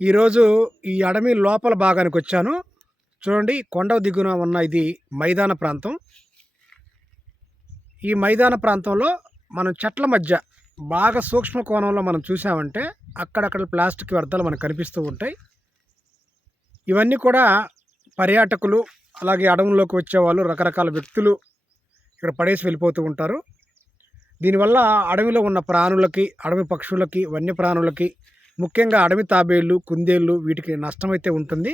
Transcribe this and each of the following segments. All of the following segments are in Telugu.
ఈరోజు ఈ అడవి లోపల భాగానికొచ్చాను. చూడండి, కొండ దిగున ఉన్న ఇది మైదాన ప్రాంతం. ఈ మైదాన ప్రాంతంలో మనం చెట్ల మధ్య బాగా సూక్ష్మ కోణంలో మనం చూసామంటే అక్కడక్కడ ప్లాస్టిక్ వ్యర్థాలు మనకు కనిపిస్తూ ఉంటాయి. ఇవన్నీ కూడా పర్యాటకులు, అలాగే అడవుల్లోకి వచ్చేవాళ్ళు, రకరకాల వ్యక్తులు ఇక్కడ పడేసి వెళ్ళిపోతూ ఉంటారు. దీనివల్ల అడవిలో ఉన్న ప్రాణులకి, అడవి పక్షులకి, వన్యప్రాణులకి, ముఖ్యంగా అడవి తాబేళ్ళు, కుందేళ్ళు వీటికి నష్టమైతే ఉంటుంది.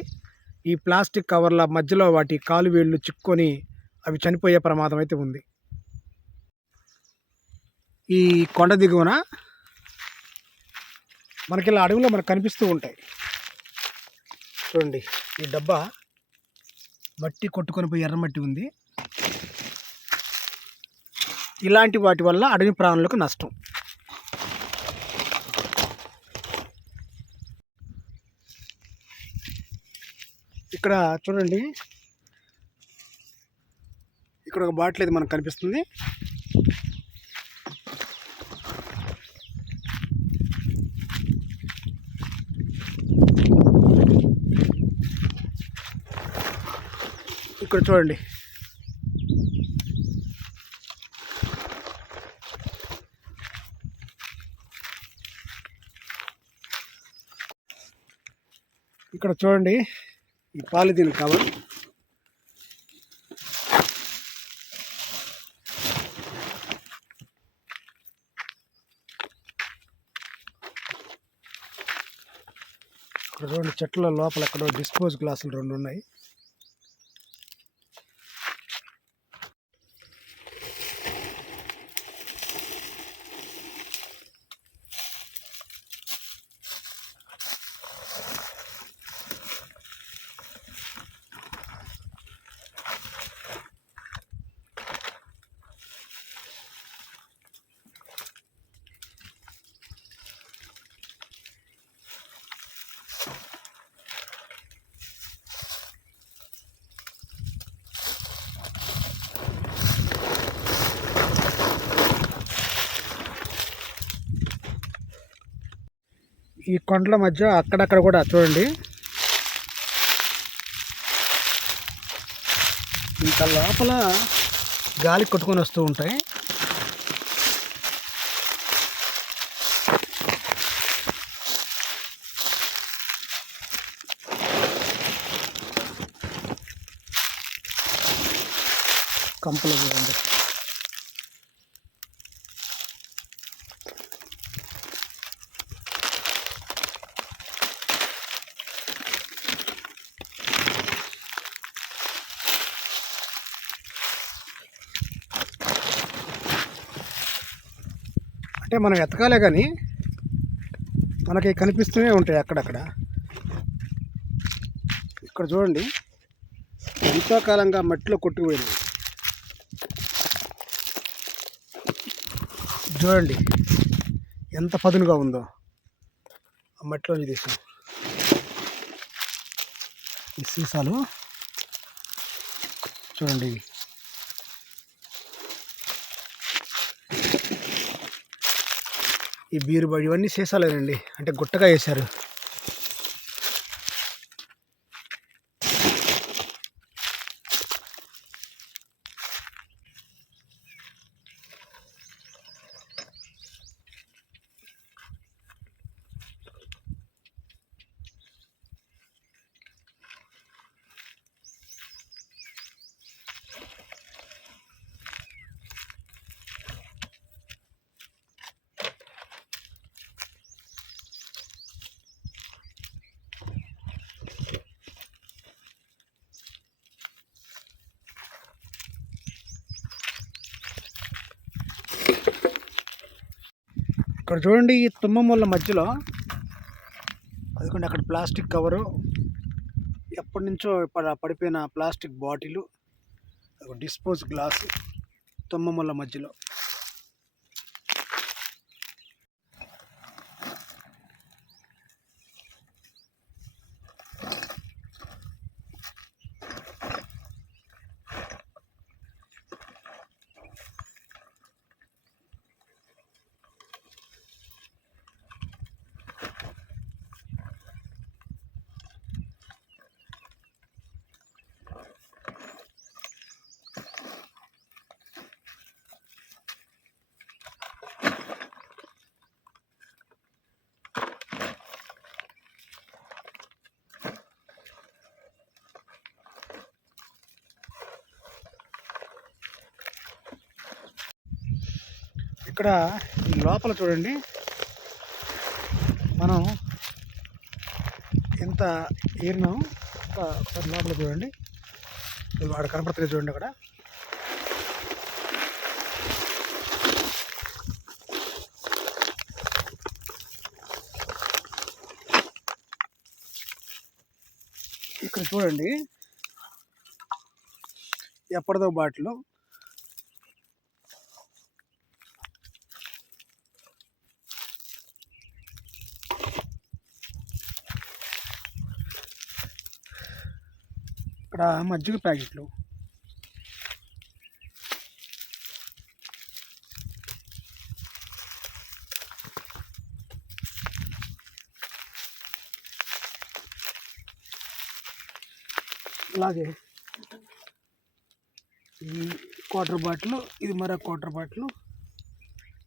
ఈ ప్లాస్టిక్ కవర్ల మధ్యలో వాటి కాలు వేళ్ళు చిక్కుకొని అవి చనిపోయే ప్రమాదం అయితే ఉంది. ఈ కొండ దిగువన మనకి ఇలా అడవిలో మనకు కనిపిస్తూ ఉంటాయి. చూడండి, ఈ డబ్బా మట్టి కొట్టుకొని పోయి ఎర్రమట్టి ఉంది. ఇలాంటి వాటి వల్ల అడవి ప్రాణులకు నష్టం. ఇక్కడ చూడండి, ఇక్కడ ఒక బాటిల్ అయితే మనకు కనిపిస్తుంది. ఇక్కడ చూడండి, ఇక్కడ చూడండి, ఈ పాలిథీన్ కవర్. ఇక్కడ చూడండి, చెట్ల లోపల ఎక్కడో డిస్పోజ్ గ్లాసులు 2 ఉన్నాయి. ఈ కొండల మధ్య అక్కడక్కడ కూడా చూడండి, ఇంత లోపల గాలి కొట్టుకొని వస్తూ ఉంటాయి. కంపలు చూడండి. అంటే మనం ఎతకాలే కానీ మనకి కనిపిస్తూనే ఉంటాయి అక్కడక్కడ. ఇక్కడ చూడండి, ఎంతో కాలంగా మట్టిలో కొట్టుకుపోయింది. చూడండి ఎంత పదునుగా ఉందో, ఆ మట్టిలోంచి తీసాం ఈ సీసాలు. చూడండి, ఈ బీరు బడి ఇవన్నీ సీసాలేనండి, అంటే గుట్టగా వేశారు. ఇక్కడ చూడండి, ఈ తుమ్మ ముళ్ళ మధ్యలో అదిగోండి అక్కడ ప్లాస్టిక్ కవరు, ఎప్పటి నుంచో పడిపోయిన ప్లాస్టిక్ బాటిలు, డిస్పోజ్ గ్లాసు తుమ్మ ముళ్ళ మధ్యలో. ఇక్కడ ఈ లోపల చూడండి, మనం ఎంత ఏరినాం. ఒకసారి లోపల చూడండి, అక్కడ కనపడుతుంది చూడండి. అక్కడ ఇక్కడ చూడండి, ఎప్పటిదో బాటిల్. ఇక్కడ మజ్జిగ ప్యాకెట్లు. అలాగే ఈ క్వార్టర్ బాటిల్, ఇది మరో క్వార్టర్ బాటిల్.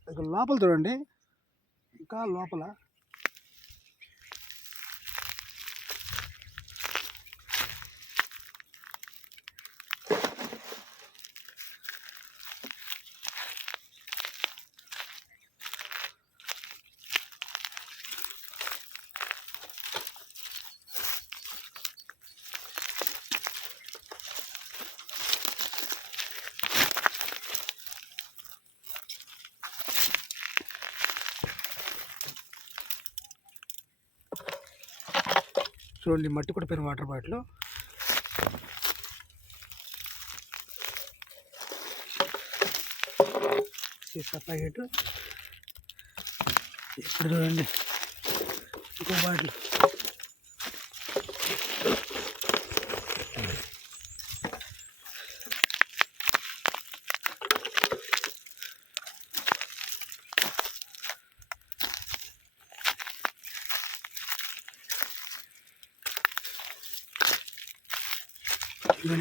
ఇక్కడ లోపల చూడండి, ఇంకా లోపల చూడండి, మట్టి కొట్టిపోయిన వాటర్ బాటిల్. సీసా ప్యాకెట్. ఇక్కడ చూడండి, ఇంకో బాటిల్.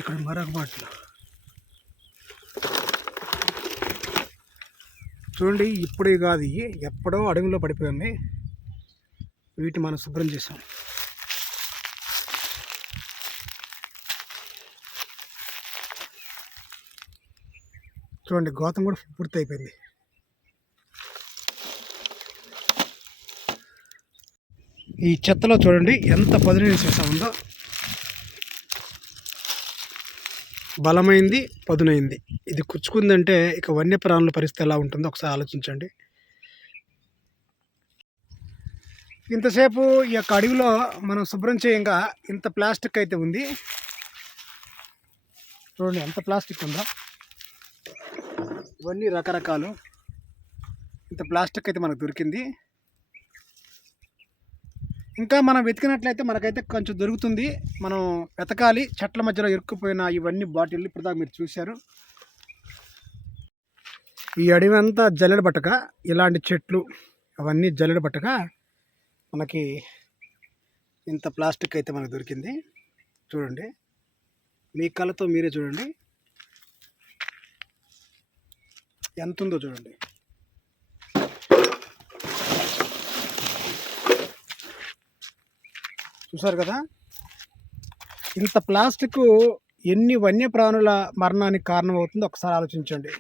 ఇక్కడ మరొక బాటిల్ చూడండి. ఇప్పుడే కాదు, ఎప్పుడో అడవిలో పడిపోయింది. వీటిని మనం శుభ్రం చేసాం. చూడండి, గోతం కూడా పూర్తి అయిపోయింది. ఈ చెత్తలో చూడండి ఎంత పదునైన సీసా ఉందో. బలమైంది, పదునైంది. ఇది కుచ్చుకుందంటే ఇక వన్యప్రాణుల పరిస్థితి ఎలా ఉంటుందో ఒకసారి ఆలోచించండి. ఇంతసేపు ఈ యొక్క అడవిలో మనం శుభ్రం చేయంగా ఇంత ప్లాస్టిక్ అయితే ఉంది. చూడండి ఎంత ప్లాస్టిక్ ఉందో. ఇవన్నీ రకరకాలు. ఇంత ప్లాస్టిక్ అయితే మనకు దొరికింది. ఇంకా మనం వెతికినట్లయితే మనకైతే కొంచెం దొరుకుతుంది. మనం వెతకాలి. చెట్ల మధ్యలో ఇరుక్కుపోయిన ఇవన్నీ బాటిల్ ఇప్పుడు దాకా మీరు చూశారు. ఈ అడవి అంతా జల్లెడ పట్టక, ఇలాంటి చెట్లు అవన్నీ జల్లెడ పట్టక మనకి ఇంత ప్లాస్టిక్ అయితే మనకు దొరికింది. చూడండి, మీ కళ్ళతో మీరే చూడండి ఎంత ఉందో. చూడండి, చూసారు కదా. ఇంత ప్లాస్టిక్ ఎన్ని వన్యప్రాణుల మరణానికి కారణమవుతుందో ఒకసారి ఆలోచించండి.